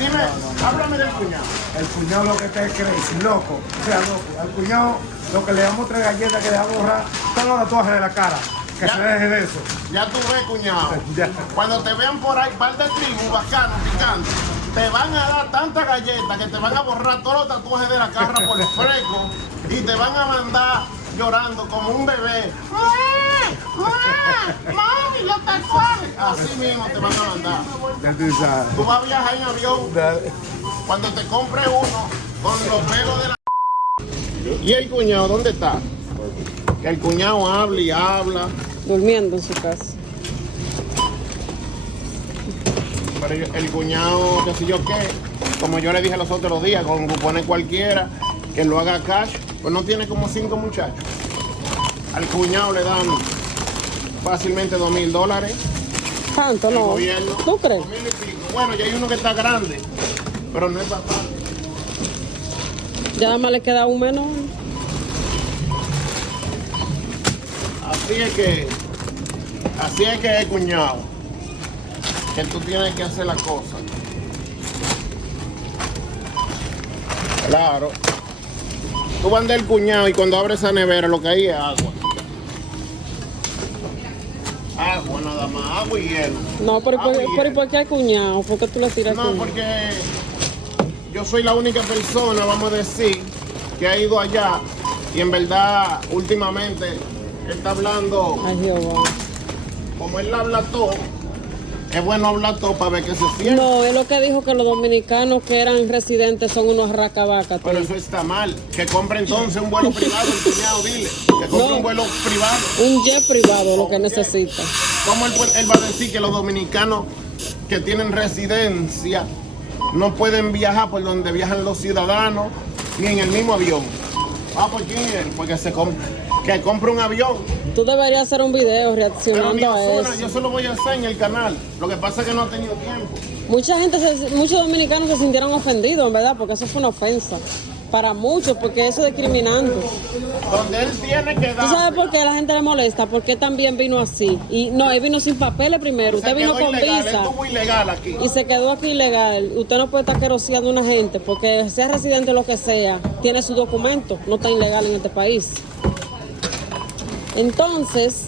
Dime, háblame del cuñado. El cuñado lo que te crees, loco. O sea, loco. Al cuñado lo que le damos 3 galletas que le damos borrar todos los tatuajes de la cara. Que Ya. se deje de eso. Ya tú ves, cuñado. Ya. Cuando te vean por ahí, par de tribu, bacano, picante, te van a dar tantas galletas que te van a borrar todos los tatuajes de la cara por fresco y te van a mandar llorando como un bebé. ¡Mami, los tatuajes! Así mismo te van a mandar. Ya tú sabes. Tú vas a viajar en avión cuando te compres uno con los pelos de la... ¿Y el cuñado dónde está? Que el cuñado habla y habla. Durmiendo en su casa. Pero el cuñado, qué sé yo qué, como yo le dije los otros días, con cupones cualquiera, que lo haga cash, pues no tiene como 5 muchachos. Al cuñado le dan fácilmente $2,000. Tanto, El no. gobierno, ¿Tú crees? 2,000 y pico. Bueno, ya hay uno que está grande, pero no es bastante. Ya nada más le queda un menos. Así es que cuñado, que tú tienes que hacer la cosa. Claro. Tú vas del cuñado y cuando abres esa nevera lo que hay es agua. Agua nada más, agua y hielo. No, pero Agua y hielo. ¿por qué al cuñado? ¿Por qué tú le tiras No, cuñado? porque yo soy la única persona, vamos a decir, que ha ido allá y en verdad últimamente él está hablando, Ay, Jehová. como él habla todo, es bueno hablar todo para ver qué se siente. No, es lo que dijo que los dominicanos que eran residentes son unos racabacas. Pero eso está mal. Que compre entonces un vuelo privado, el cuñado, dile. Que compre No. un vuelo privado. Un jet privado lo que Un jet. necesita. ¿Cómo él va a decir que los dominicanos que tienen residencia no pueden viajar por donde viajan los ciudadanos ni en el mismo avión? Ah, ¿por quién es? Porque que compre un avión. Tú deberías hacer un video Pero reaccionando mi a Osuna, eso. yo se lo voy a hacer en el canal. Lo que pasa es que no he tenido tiempo. Muchos dominicanos se sintieron ofendidos, en verdad, porque eso fue una ofensa. Para muchos, porque eso es discriminando. Donde él tiene que ¿Tú dar. sabes por qué a la gente le molesta? Porque él también vino así. Y no, él vino sin papeles primero. Se Usted vino quedó con ilegal, visa. él estuvo ilegal aquí. Y se quedó aquí ilegal. Usted no puede estar queroseando a una gente porque sea residente o lo que sea, tiene su documento, no está ilegal en este país. Entonces,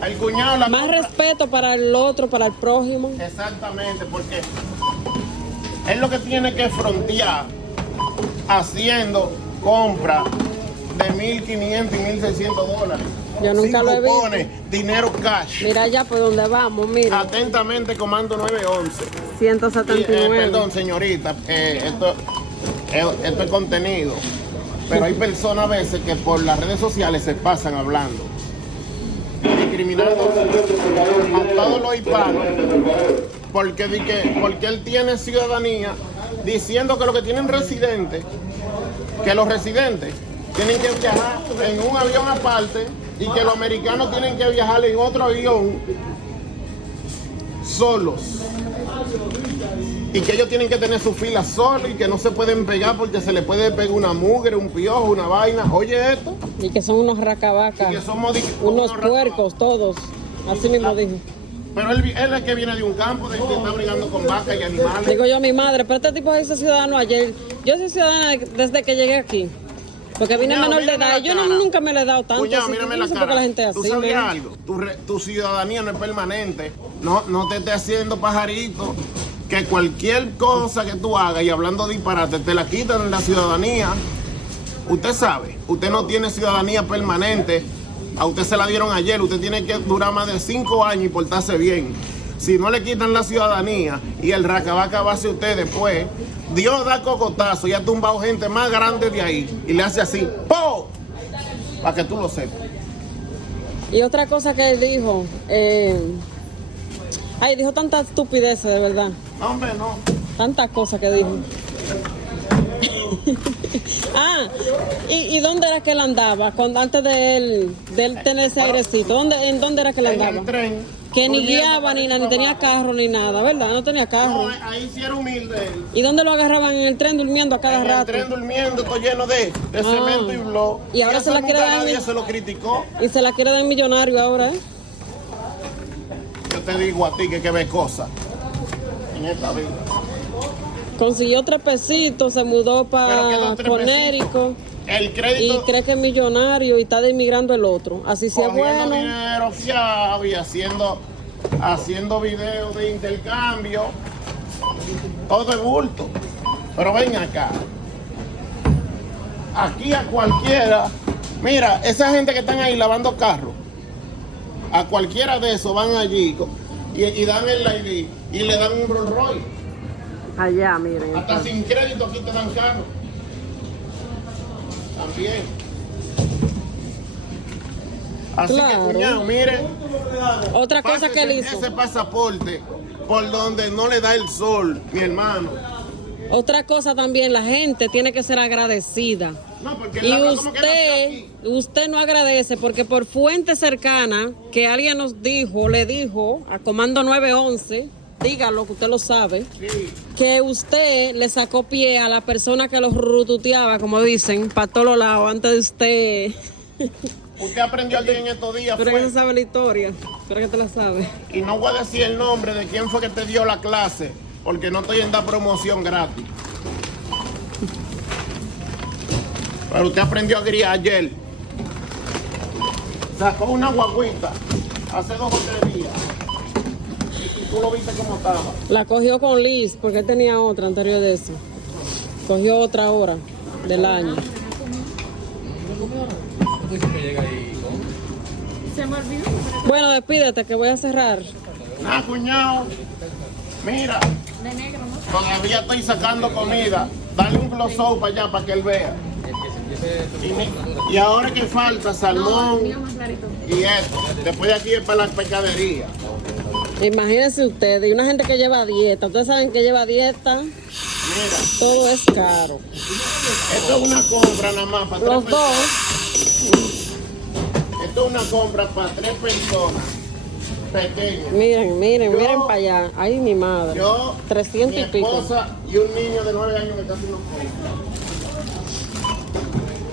Al cuñado la más compra- respeto para el otro, para el prójimo. Exactamente, porque es lo que tiene que frontear haciendo compra de $1,500 y $1,600. Yo nunca Sin lo he visto. cupones, dinero cash. Mira allá por donde vamos, mira. Atentamente, Comando 911. Y, 179. perdón, señorita, esto es contenido. Pero hay personas a veces que por las redes sociales se pasan hablando. Discriminando a todos los hispanos porque él tiene ciudadanía, diciendo que los que tienen residentes, que los residentes tienen que viajar en un avión aparte y que los americanos tienen que viajar en otro avión solos. Y que ellos tienen que tener su fila solos y que no se pueden pegar porque se le puede pegar una mugre, un piojo, una vaina. Oye esto. Y que son unos racabacas, Y que somos unos puercos todos. Así mismo dijo. Pero él es que viene de un campo, que está brigando con vacas y animales. Digo yo, mi madre, pero este tipo se hizo ciudadano ayer. Yo soy ciudadana desde que llegué aquí. Porque vine Cuñado, menor de mírame edad. la Yo cara. nunca me le he dado tanto. Cuñado, así. mírame Yo la no sé por qué cara. la gente es ¿Tú así. sabías mira. algo? Tu ciudadanía no es permanente. No te estés haciendo pajarito. Que cualquier cosa que tú hagas y hablando disparate te la quitan en la ciudadanía. Usted sabe, usted no tiene ciudadanía permanente. A usted se la dieron ayer. Usted tiene que durar más de 5 años y portarse bien. Si no le quitan la ciudadanía y el racabaca va hacia usted después, Dios da cocotazo y ha tumbado gente más grande de ahí y le hace así, ¡po! Para que tú lo sepas. Y otra cosa que él dijo, dijo tantas estupideces, de verdad. Hombre, no. Tantas cosas que dijo. ¿Y dónde era que él andaba? Antes de él tener ese airecito. ¿En dónde era que él En andaba? el tren. Que ni durmiendo guiaba, para ni el tenía trabajo. carro, ni nada, ¿verdad? No tenía carro. No, ahí sí era humilde él. ¿Y dónde lo agarraban? En el tren durmiendo a cada En rato. el tren durmiendo, todo lleno de cemento y blog. Y ahora se eso la quiere nunca dar nadie en- se lo criticó. Y se la quiere dar millonario ahora, ¿eh? Yo te digo a ti que hay que ver cosas en esta vida. Consiguió 3 pesitos, se mudó Pero que para los 3 Conérico El y crédito. cree que es millonario y está de inmigrando el otro. Así sea Cogiendo bueno. dinero fiado y haciendo videos de intercambio. Todo es bulto. Pero ven acá. Aquí a cualquiera. Mira, esa gente que están ahí lavando carros. A cualquiera de esos van allí y dan el ID y le dan un Rolls Royce. Allá, miren. Hasta sin crédito aquí te dan carro. También. Así Claro. que cuñado, mire. Otra cosa que él hizo. Ese pasaporte por donde no le da el sol, mi hermano. Otra cosa también, la gente tiene que ser agradecida. No, porque él Y habla como que nació usted no agradece porque por fuente cercana que alguien nos dijo, le dijo a Comando 911, dígalo que usted lo sabe, aquí. Sí. que usted le sacó pie a la persona que los rututeaba, como dicen, para todos los lados, antes de usted. Usted aprendió aquí en estos días, Pero fue. que se sabe la historia, pero que te la sabe. Y no voy a decir el nombre de quién fue que te dio la clase, porque no estoy en dar promoción gratis. Pero usted aprendió a guiar ayer. Sacó una guaguita hace 2 o 3 días. Y tú lo viste cómo estaba. La cogió con Liz, porque él tenía otra anterior de eso. Cogió otra hora del año. Bueno, despídete que voy a cerrar. Ah, cuñado. Mira. Todavía estoy sacando comida. Dale un close-up para allá para que él vea. Y ahora que falta salmón y esto. Después de aquí es para la pescadería. Imagínense ustedes, y una gente que lleva dieta. Ustedes saben que lleva dieta, Mira, todo es caro. esto es una compra nada más para 3 Los personas. dos, Esto es una compra para 3 personas pequeñas. miren Yo- para allá. Ay, mi madre. Yo, 300 mi y pico. esposa y un niño de 9 años que está haciendo compras.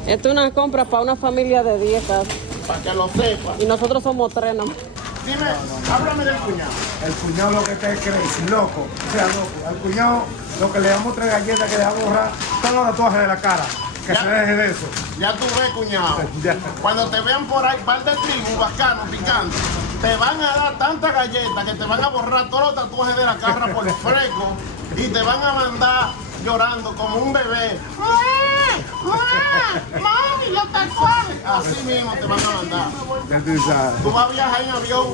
Esto es una compra para una familia de 10 Para que lo sepa. y nosotros somos 3 nomás. Dime, háblame del cuñado. El cuñado lo que te crees, loco. O sea, loco. Al cuñado lo que le damos 3 galletas que le va a borrar todos los tatuajes de la cara. Que Ya. se deje de eso. Ya tú ves, cuñado. Ya. Cuando te vean por ahí, par de tribu, bacano, picante, te van a dar tantas galletas que te van a borrar todos los tatuajes de la cara por fresco y te van a mandar llorando como un bebé. ¡Mami, los tatuajes! Así mismo te van a mandar. Ya tú sabes. Tú vas a viajar en avión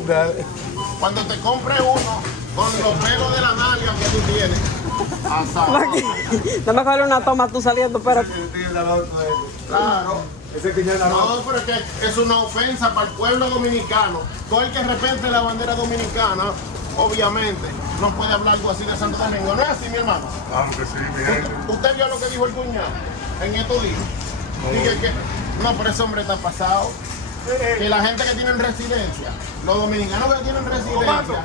cuando te compres uno con los pelos de la nalga que tú tienes. Asado. Dame coger una toma tú saliendo, pero Claro. Ese cuñado No, pero es que es una ofensa para el pueblo dominicano. Todo el que respete la bandera dominicana, obviamente, no puede hablar algo así de Santo Domingo. ¿No es así, mi hermano? Vamos que sí, mi gente. ¿Usted vio lo que dijo el cuñado en estos días? Dije que, no, pero ese hombre está pasado. Que la gente que tiene residencia, los dominicanos que tienen residencia,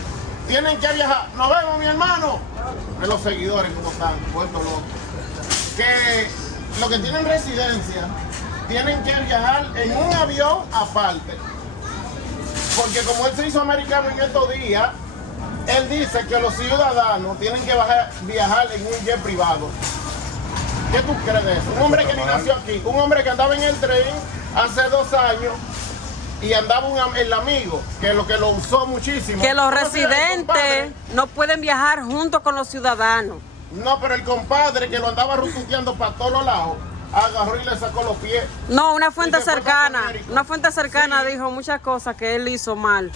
tienen que viajar. Nos vemos, mi hermano. De los seguidores como están, puestos locos. Que los que tienen residencia tienen que viajar en un avión aparte. Porque como él se hizo americano en estos días, él dice que los ciudadanos tienen que viajar en un jet privado. ¿Qué tú crees de eso? Un hombre que ni nació aquí, un hombre que andaba en el tren hace 2 años y andaba el amigo, que lo usó muchísimo. que los ¿Cómo se llama el residentes compadre? no pueden viajar junto con los ciudadanos. No, pero el compadre que lo andaba rututeando para todos los lados, agarró y le sacó los pies. No, una fuente Y se fue para cercana, América. una fuente cercana Sí. dijo muchas cosas que él hizo mal.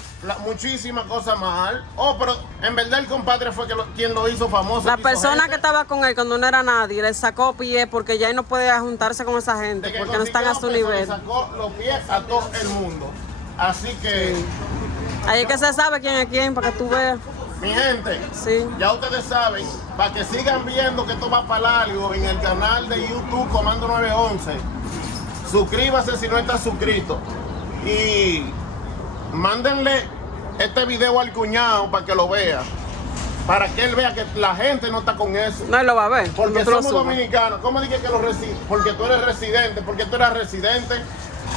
Muchísimas cosas mal. Oh, pero en verdad el compadre fue quien lo hizo famoso. La hizo persona gente. que estaba con él cuando no era nadie le sacó pie porque ya él no puede juntarse con esa gente De que porque no están a su consiguió nivel. peso, le sacó los pies a todo el mundo. Así que, Ahí es que se sabe quién es quién para que tú veas. mi gente, Sí. ya ustedes saben, para que sigan viendo que esto va para largo en el canal de YouTube Comando 911. Suscríbase si no está suscrito. Y mándenle este video al cuñado para que lo vea. Para que él vea que la gente no está con eso. No, él lo va a ver. Porque no te lo somos subas. dominicanos. ¿Cómo dije que porque tú eres residente? Porque tú eras residente.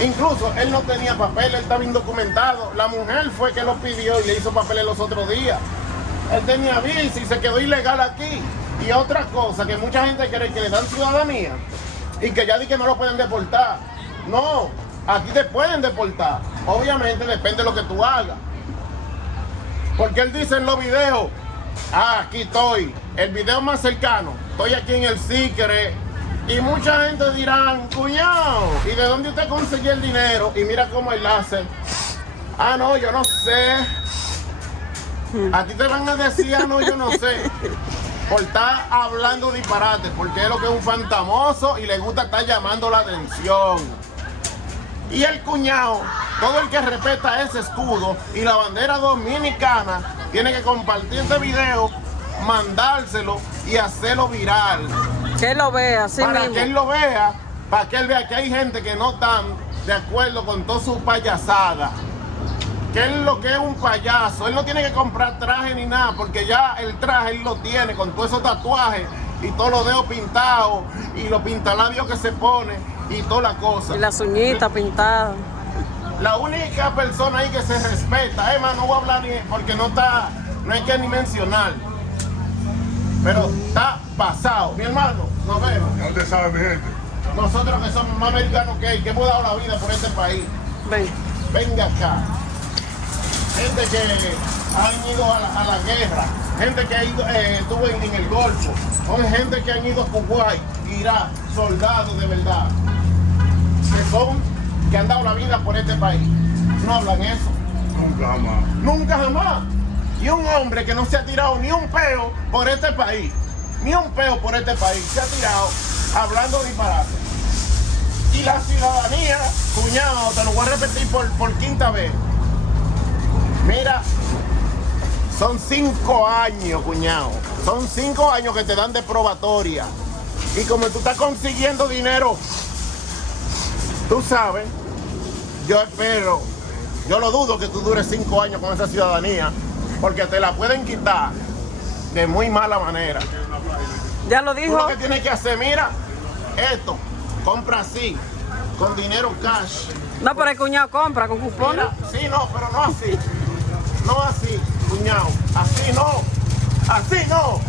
Incluso él no tenía papel, él estaba indocumentado. La mujer fue que lo pidió y le hizo papeles los otros días. Él tenía visa y se quedó ilegal aquí. Y otra cosa, que mucha gente cree que le dan ciudadanía y que ya di que no lo pueden deportar. No, a ti te pueden deportar. Obviamente depende de lo que tú hagas. Porque él dice en los videos, aquí estoy, el video más cercano, estoy aquí en el Secret. Y mucha gente dirán, cuñado, ¿y de dónde usted consiguió el dinero? Y mira cómo él hace. Ah, no, yo no sé. A ti te van a decir, ah, no, yo no sé. Por estar hablando disparate, porque es lo que es un fantamoso y le gusta estar llamando la atención. Y el cuñado, todo el que respeta ese escudo y la bandera dominicana, tiene que compartir este video, mandárselo y hacerlo viral. Que él lo vea, así Para mismo. que él lo vea, para que él vea que hay gente que no están de acuerdo con toda su payasada. Que él lo que es un payaso, él no tiene que comprar traje ni nada, porque ya el traje él lo tiene con todos esos tatuajes y todos los dedos pintados y los pintalabios que se pone y toda la cosa. Y las uñitas pintadas. La única persona ahí que se respeta, Emma, no voy a hablar ni porque no hay que ni mencionar. Pero está pasado. Mi hermano, nos vemos. Ya usted sabe, mi gente. Nosotros que somos más americanos que hemos dado la vida por este país. Ven. Venga acá. Gente que han ido a la guerra, gente que ha ido, estuvo en el Golfo, son gente que han ido a Kuwait, Irak, soldados de verdad, que han dado la vida por este país. No hablan eso. Nunca jamás. Nunca jamás. Y un hombre que no se ha tirado ni un peo por este país, ni un peo por este país, se ha tirado hablando disparate. Y la ciudadanía, cuñado, te lo voy a repetir por quinta vez. Mira, son 5 años, cuñado. Son 5 años que te dan de probatoria. Y como tú estás consiguiendo dinero, tú sabes, yo espero, yo lo dudo que tú dures 5 años con esa ciudadanía, porque te la pueden quitar de muy mala manera. Ya lo Tú dijo. lo que tienes que hacer, mira, esto, compra así, con dinero cash. No, pero el cuñado compra con cupones. Mira, sí, no, pero no así. No así, cuñado. Así no. Así no.